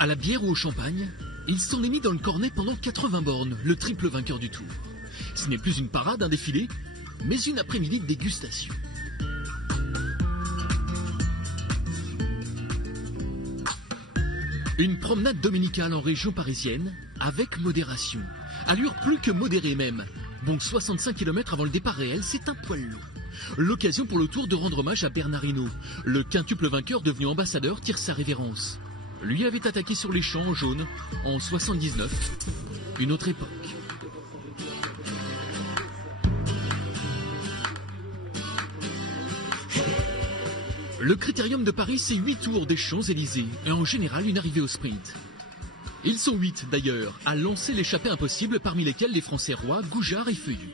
À la bière ou au champagne, il s'en est mis dans le cornet pendant 80 bornes, le triple vainqueur du Tour. Ce n'est plus une parade, un défilé, mais une après-midi de dégustation. Une promenade dominicale en région parisienne, avec modération. Allure plus que modérée même. Bon, 65 km avant le départ réel, c'est un poil long. L'occasion pour le Tour de rendre hommage à Bernard Hinault. Le quintuple vainqueur devenu ambassadeur tire sa révérence. Lui avait attaqué sur les champs en jaune en 79, une autre époque. Le critérium de Paris, c'est 8 tours des Champs-Élysées et en général une arrivée au sprint. Ils sont 8 d'ailleurs à lancer l'échappée impossible, parmi lesquels les Français Roy, Goujard et Feuillu.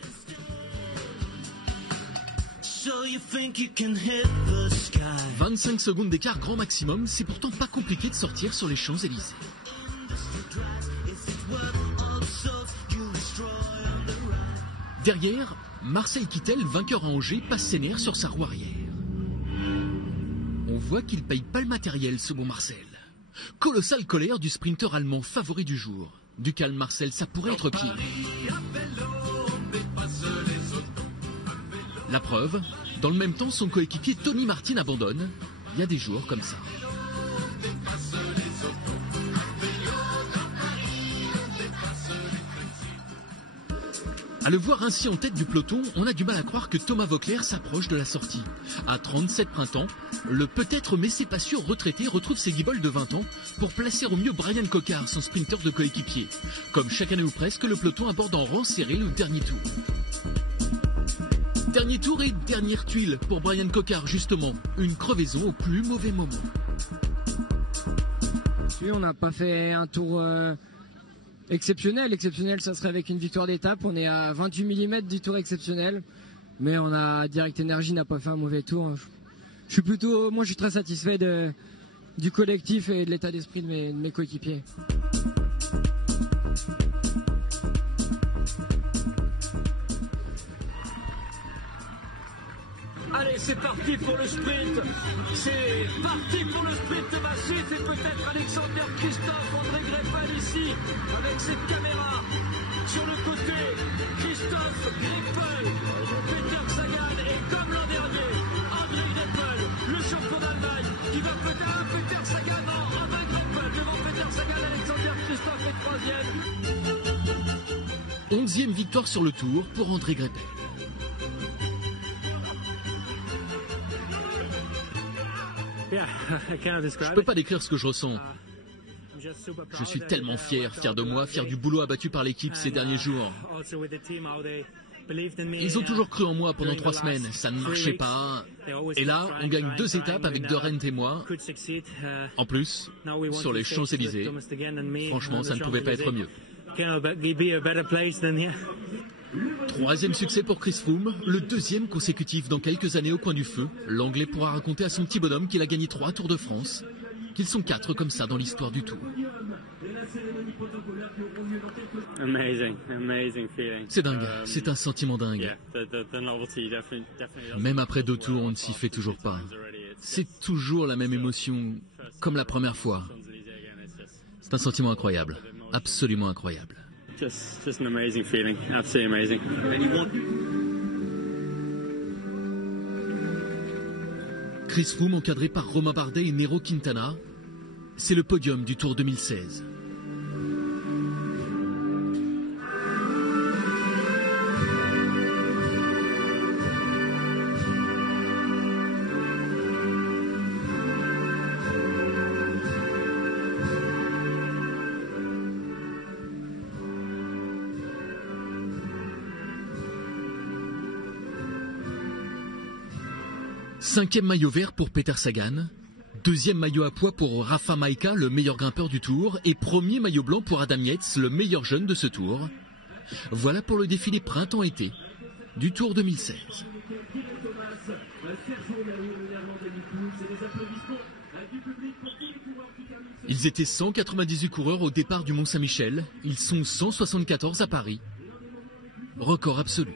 25 secondes d'écart grand maximum, c'est pourtant pas compliqué de sortir sur les Champs-Élysées. Derrière, Marcel Kittel, vainqueur à Angers, passe ses nerfs sur sa roue arrière. On voit qu'il paye pas le matériel, ce bon Marcel. Colossale colère du sprinter allemand favori du jour. Du calme Marcel, ça pourrait être pire. La preuve, dans le même temps, son coéquipier Tony Martin abandonne. Il y a des jours comme ça. À le voir ainsi en tête du peloton, on a du mal à croire que Thomas Voeckler s'approche de la sortie. À 37 printemps, le peut-être mais c'est pas sûr retraité retrouve ses guibolles de 20 ans pour placer au mieux Brian Cocard, son sprinter de coéquipier. Comme chaque année ou presque, le peloton aborde en rang serré le dernier tour. Dernier tour et dernière tuile pour Brian Cocard, justement. Une crevaison au plus mauvais moment. Oui, on n'a pas fait un tour exceptionnel. Exceptionnel, ça serait avec une victoire d'étape. On est à 28 mm du tour exceptionnel. Mais on a Direct Energy n'a pas fait un mauvais tour. Moi, je suis très satisfait du collectif et de l'état d'esprit de mes coéquipiers. Allez, c'est parti pour le sprint. C'est parti pour le sprint massif et peut-être Alexander Christophe, André Greipel ici avec cette caméra. Sur le côté, Christophe, Greipel, Peter Sagan et comme l'an dernier, André Greipel, le champion d'Allemagne qui va peut-être Peter Sagan, non, André Greipel devant Peter Sagan, Alexander Christophe est 3e. 11e victoire sur le Tour pour André Greipel. Je ne peux pas décrire ce que je ressens. Je suis tellement fier de moi, fier du boulot abattu par l'équipe ces derniers jours. Ils ont toujours cru en moi pendant 3 semaines, ça ne marchait pas. Et là, on gagne 2 étapes avec Dorent et moi. En plus, sur les Champs-Élysées, franchement, ça ne pouvait pas être mieux. 3e succès pour Chris Froome, le 2e consécutif dans quelques années au coin du feu. L'Anglais pourra raconter à son petit bonhomme qu'il a gagné 3 Tours de France, qu'ils sont 4 comme ça dans l'histoire du Tour. C'est dingue, c'est un sentiment dingue. Même après 2 tours, on ne s'y fait toujours pas. C'est toujours la même émotion, comme la première fois. C'est un sentiment incroyable, absolument incroyable. Just an amazing feeling, absolutely amazing. Chris Froome encadré par Romain Bardet et Nairo Quintana, c'est le podium du Tour 2016. 5e maillot vert pour Peter Sagan. 2e maillot à pois pour Rafa Majka, le meilleur grimpeur du Tour. Et 1er maillot blanc pour Adam Yates, le meilleur jeune de ce Tour. Voilà pour le défilé printemps-été du Tour 2016. Ils étaient 198 coureurs au départ du Mont-Saint-Michel. Ils sont 174 à Paris. Record absolu.